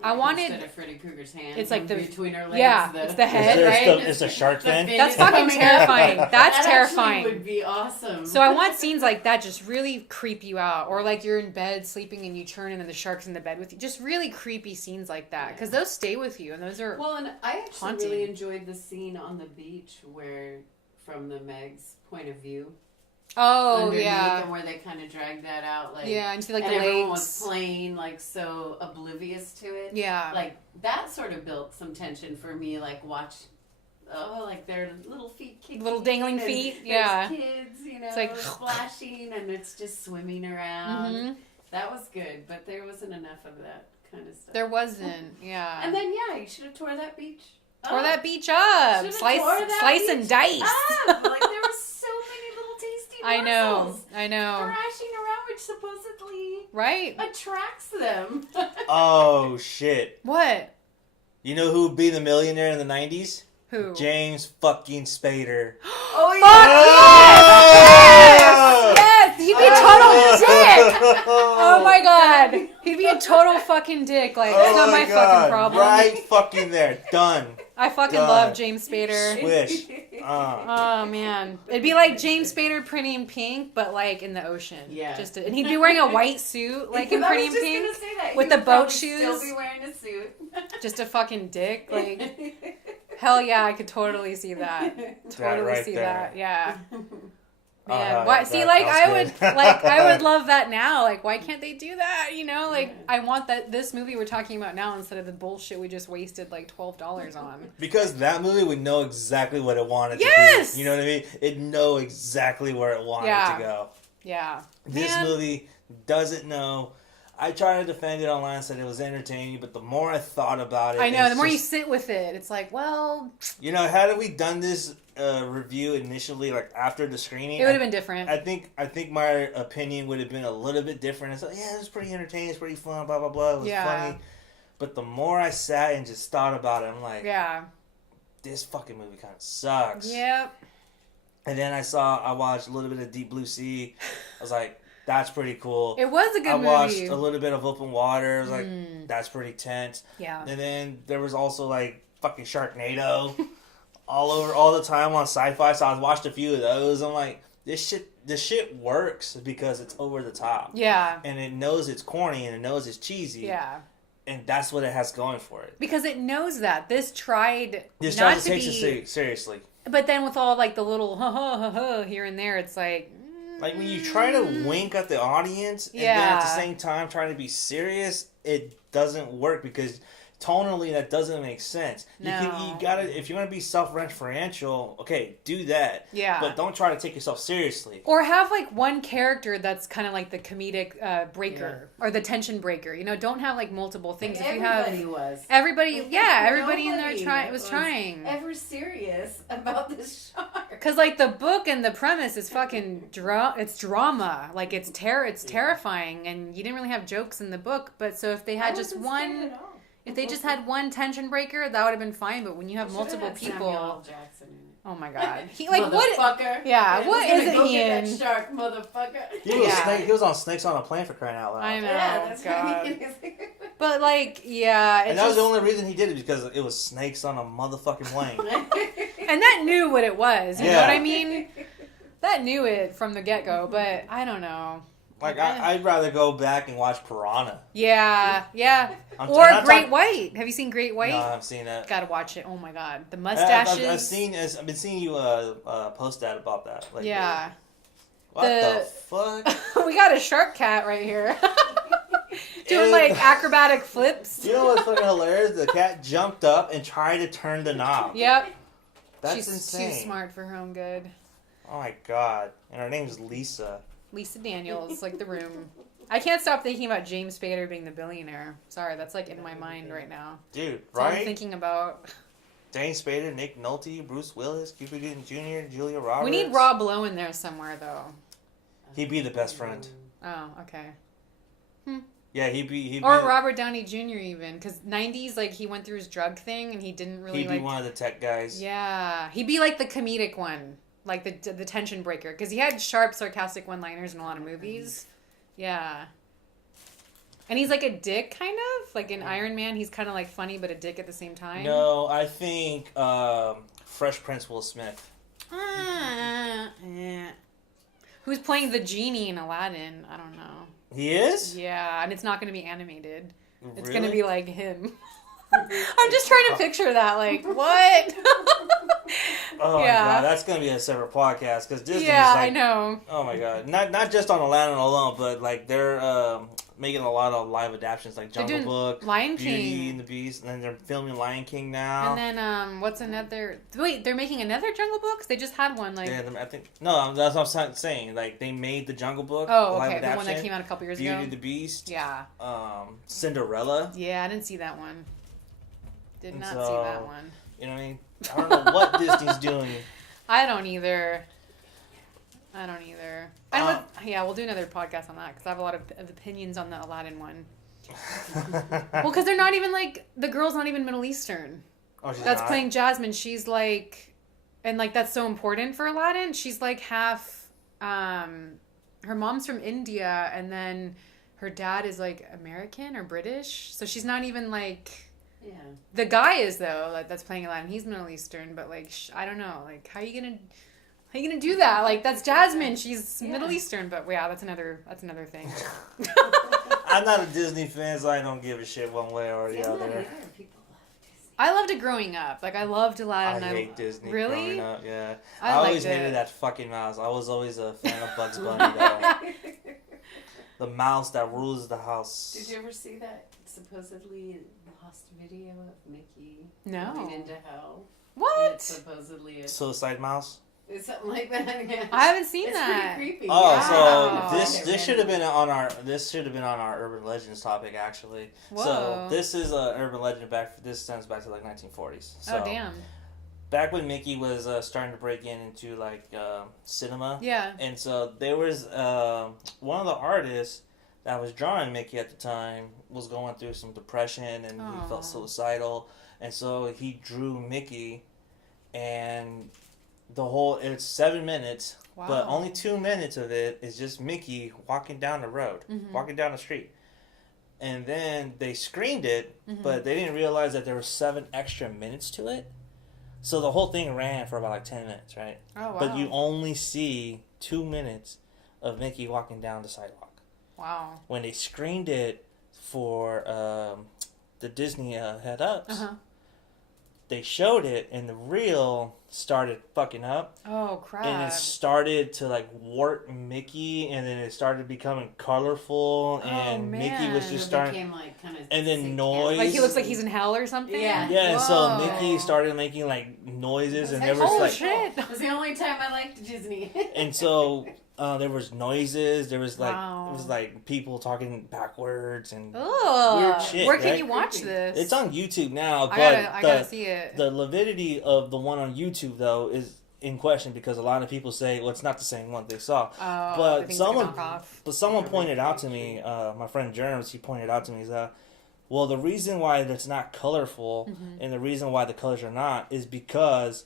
I wanted instead of Freddy Krueger's hand. It's like the between her legs. Yeah, it's the head, right? It's a shark fin. That's fucking terrifying. That's that terrifying. Would be awesome. So I want scenes like that just really creep you out, or like you're in bed sleeping and you turn and then the shark's in the bed with you. Just really creepy scenes like that because those stay with you and those are well. And I actually haunting. really enjoyed the scene on the beach where, from the Meg's point of view. Oh yeah, and where they kind of dragged that out, like yeah, and see like and the everyone legs. was playing like so oblivious to it. Yeah, like that sort of built some tension for me. Like watch, like their little feet kicking, little dangling and feet. there's Yeah, kids, it's like splashing, and it's just swimming around. That was good, but there wasn't enough of that kind of stuff. There wasn't. Yeah, and then you should have tore that beach. Tore that beach up, slice and dice. Up. Like there was so many little tasty morsels. I know. Thrashing around, which supposedly attracts them. Oh shit! What? You know who would be the millionaire in the 90s? Who? James fucking Spader. Oh yeah! Fuck yes! He'd be a total dick. Oh my god, he'd be a total fucking dick. Like it's not my fucking problem. Right, fucking there, done. I fucking love James Spader. Swish. Oh man, it'd be like James Spader, Pretty in Pink, but like in the ocean. Yeah. And he'd be wearing a white suit, like in Pretty in Pink, with the boat shoes. Still be wearing a suit. Just a fucking dick, like. Hell yeah, I could totally see that. Totally see that. Yeah. Man, why? See, like I would love that now. Like, why can't they do that? You know, like I want this movie we're talking about now instead of the bullshit we just wasted like $12 on. Because that movie would know exactly what it wanted to do. You know what I mean? It'd know exactly where it wanted to go. Yeah. This movie doesn't know. I tried to defend it online and said it was entertaining, but the more I thought about it... I know, the more you sit with it, it's like, well... You know, had we done this review initially, like after the screening... It would have been different. I think my opinion would have been a little bit different. It's like, yeah, it was pretty entertaining, it's pretty fun, blah, blah, blah, it was funny. But the more I sat and just thought about it, I'm like... Yeah. This fucking movie kind of sucks. Yep. And then I watched a little bit of Deep Blue Sea. I was like... That's pretty cool. It was a good movie. I watched a little bit of Open Water. I was like, that's pretty tense. Yeah. And then there was also like fucking Sharknado all the time on Sci-Fi. So I watched a few of those. I'm like, this shit works because it's over the top. Yeah. And it knows it's corny and it knows it's cheesy. Yeah. And that's what it has going for it. Because it knows that. This tried to take it seriously. But then with all like the little here and there, it's like... Like, when you try to wink at the audience and then at the same time trying to be serious, it doesn't work because tonally that doesn't make sense. No. You gotta, if you're gonna be self-referential, okay, do that. Yeah. But don't try to take yourself seriously. Or have like one character that's kind of like the comedic breaker or the tension breaker. You know, don't have like multiple things. Like if everybody you have was. Everybody in there was trying. Ever serious about this shark? Because like the book and the premise is fucking it's drama. Like it's terrifying, and you didn't really have jokes in the book. But so if they had just one. If they just had one tension breaker, that would have been fine. But when you have multiple people, Samuel Jackson in it. Oh my god, he like motherfucker. Yeah, what isn't go he get in? That shark, motherfucker. He was on Snakes on a Plane for crying out loud. I know, that's God. But like, yeah, and that was the only reason he did it because it was snakes on a motherfucking plane. And that knew what it was. You know what I mean? That knew it from the get go. But I don't know. Like, I'd rather go back and watch Piranha. Yeah. Or Great White. Have you seen Great White? No, I haven't seen that. Gotta watch it. Oh my god. The mustaches. I've been seeing you post that about that. Like, yeah. What the fuck? We got a shark cat right here. Doing like acrobatic flips. You know what's fucking hilarious? The cat jumped up and tried to turn the knob. Yep. That's insane. She's too smart for her own good. Oh my god. And her name's Lisa. Lisa Daniels, like The Room. I can't stop thinking about James Spader being the billionaire. Sorry, that's like in my mind right now. Dude, that's what I'm thinking about. James Spader, Nick Nolte, Bruce Willis, Cuba Gooding Jr., Julia Roberts. We need Rob Lowe in there somewhere, though. He'd be the best friend. Oh, okay. Yeah, he'd be or Robert Downey Jr. even, because 90s, like, he went through his drug thing and he didn't really he'd be one of the tech guys. Yeah, he'd be like the comedic one, like the tension breaker, because he had sharp, sarcastic one-liners in a lot of movies. Yeah. And he's like a dick, kind of. Like in Iron Man, he's kind of like funny, but a dick at the same time. No, I think Fresh Prince Will Smith. Who's playing the genie in Aladdin? I don't know. He is? Yeah, and it's not going to be animated. It's Really? going to be like him. I'm just trying to picture that. Like, what? Oh, yeah. My God. That's going to be a separate podcast, because Disney's yeah, like... I know. Oh, my God. Not just on Aladdin alone, but, like, they're... making a lot of live adaptations like Jungle Book, Lion Beauty King, and the Beast, and then they're filming Lion King now. And then what's another? Wait, they're making another Jungle Book? They just had one like. Yeah, I think no, that's what I'm saying. Like they made the Jungle Book. Oh, live okay, the one that adaptation, came out a couple years Beauty ago. and the Beast. Yeah. Cinderella. Yeah, I didn't see that one. Did not see that one. You know what I mean? I don't know what Disney's doing. I don't either. Yeah, we'll do another podcast on that because I have a lot of opinions on the Aladdin one. Well, because they're not even like the girl's not even Middle Eastern. Oh, she's that's not? playing Jasmine. She's like, and like that's so important for Aladdin. She's like half. Her mom's from India, and then her dad is like American or British. So she's not even like. Yeah. The guy is though. Like that's playing Aladdin. He's Middle Eastern, but like I don't know. Like how are you gonna do that? Like that's Jasmine. She's Middle Eastern, but yeah, that's another thing. I'm not a Disney fan, so I don't give a shit one way or the other. People love Disney. I loved it growing up. Like I loved Aladdin. I hate Disney. Really? Growing up, yeah. I always liked hated it. that fucking mouse. I was always a fan of Bugs Bunny though. The mouse that rules the house. Did you ever see that supposedly lost video of Mickey No. going into hell? What? It's supposedly a Suicide Mouse. It's something like that. Yeah. I haven't seen It's that. pretty creepy. Oh, Wow. so this should have been on our urban legends topic actually. Whoa. So this is an urban legend this stems back to like 1940s. So Oh damn. back when Mickey was starting to break into like cinema. Yeah. And so there was one of the artists that was drawing Mickey at the time was going through some depression and he felt suicidal, and so he drew Mickey, and it's 7 minutes, but only 2 minutes of it is just Mickey walking down the road, walking down the street. And then they screened it, but they didn't realize that there were 7 extra minutes to it. So the whole thing ran for about like 10 minutes, right? Oh, wow. But you only see 2 minutes of Mickey walking down the sidewalk. Wow. When they screened it for the Disney head-ups, they showed it, and the reel started fucking up. Oh, crap. And it started to, like, warp Mickey, and then it started becoming colorful, and Mickey was just starting... Became, like, kind of and then noise... Like he looks like he's in hell or something? Yeah. Yeah, and so Whoa. Mickey started making, like, noises, and there was, Oh, like... shit. It was the only time I liked Disney. And so... there was noises. There was like Wow. it was like people talking backwards and Ugh. weird shit. Where can right? you watch this? It's on YouTube now, but I gotta see it. The validity of the one on YouTube though is in question because a lot of people say, well, it's not the same one they saw. Oh, But they think it's someone- a knockoff. But someone pointed out to me, my friend Germs, he pointed out to me is that, well, the reason why it's not colorful and the reason why the colors are not is because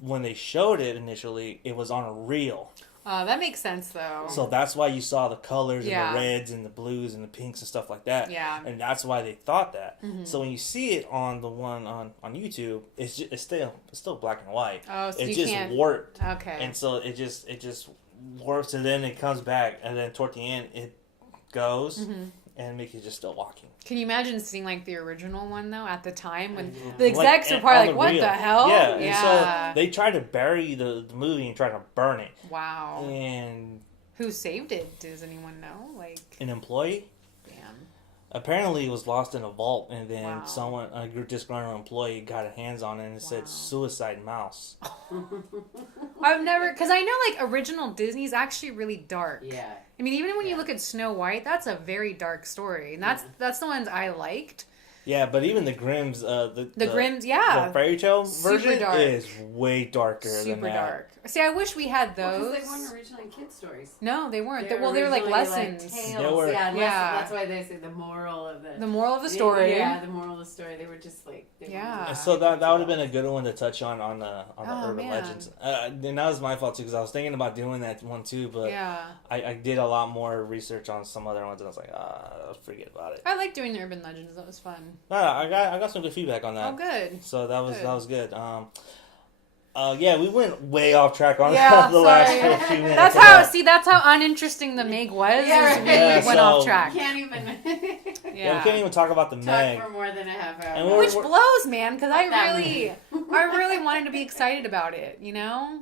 when they showed it initially, it was on a reel. That makes sense though. So that's why you saw the colors Yeah. and the reds and the blues and the pinks and stuff like that. Yeah. And that's why they thought that. So when you see it on the one on YouTube, it's still black and white. Oh, so it's you just can't... warped. Okay. And so it just warps and then it comes back and then toward the end it goes and Mickey's just still walking. Can you imagine seeing like the original one though at the time when Yeah. the execs Like, were probably on like, the "What reel. the hell?" Yeah. And so they tried to bury the movie and try to burn it. Wow. And Who saved it? Does anyone know? Like, an employee damn. apparently it was lost in a vault, and then Wow. a disgruntled employee got a hands on it, and it Wow. said "Suicide Mouse." I've never, because I know like original Disney's actually really dark. Yeah. I mean, even when you look at Snow White, that's a very dark story, and that's the ones I liked. Yeah, but even the Grimm's, the Grimm's, yeah, the fairy tale Super version dark. is way darker than super that. dark. See, I wish we had Because those. they weren't originally kid stories. No, they weren't. They Well, they were like originally, lessons. tales. They were- Yeah, Yeah. that's why they say the moral of The moral of the story. Yeah, the moral of the story. They were just like. They Yeah. So that would have been a good one to touch on the urban man. legends. And that was my fault too, because I was thinking about doing that one too, but Yeah. I did a lot more research on some other ones, and I was like, forget about it. I like doing the urban legends. That was fun. I got some good feedback on that. Oh, good. So that Good. was good. Yeah, we went way off track on Yeah, the last sorry. few minutes. That's of how. that. See, that's how uninteresting the Meg was. Yeah, is right. we Yeah, went so- off track. Can't even Yeah, we can't even talk about the Meg. talk for more than a half hour. And we're- Which blows, man, because I That really wanted to be excited about it. You know?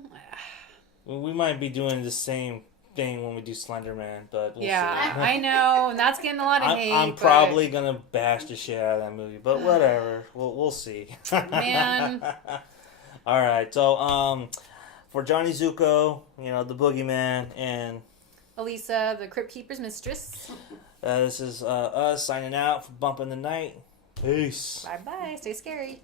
We might be doing the same thing when we do Slender Man, but we'll Yeah, see. I know, and that's getting a lot of hate. I'm but- probably gonna bash the shit out of that movie, but whatever. We'll see. Man. All right. So for Johnny Zuko, the boogeyman, and Elysa, the Crypt Keeper's mistress. this is us signing out for Bump in the Night. Peace. Bye bye. Stay scary.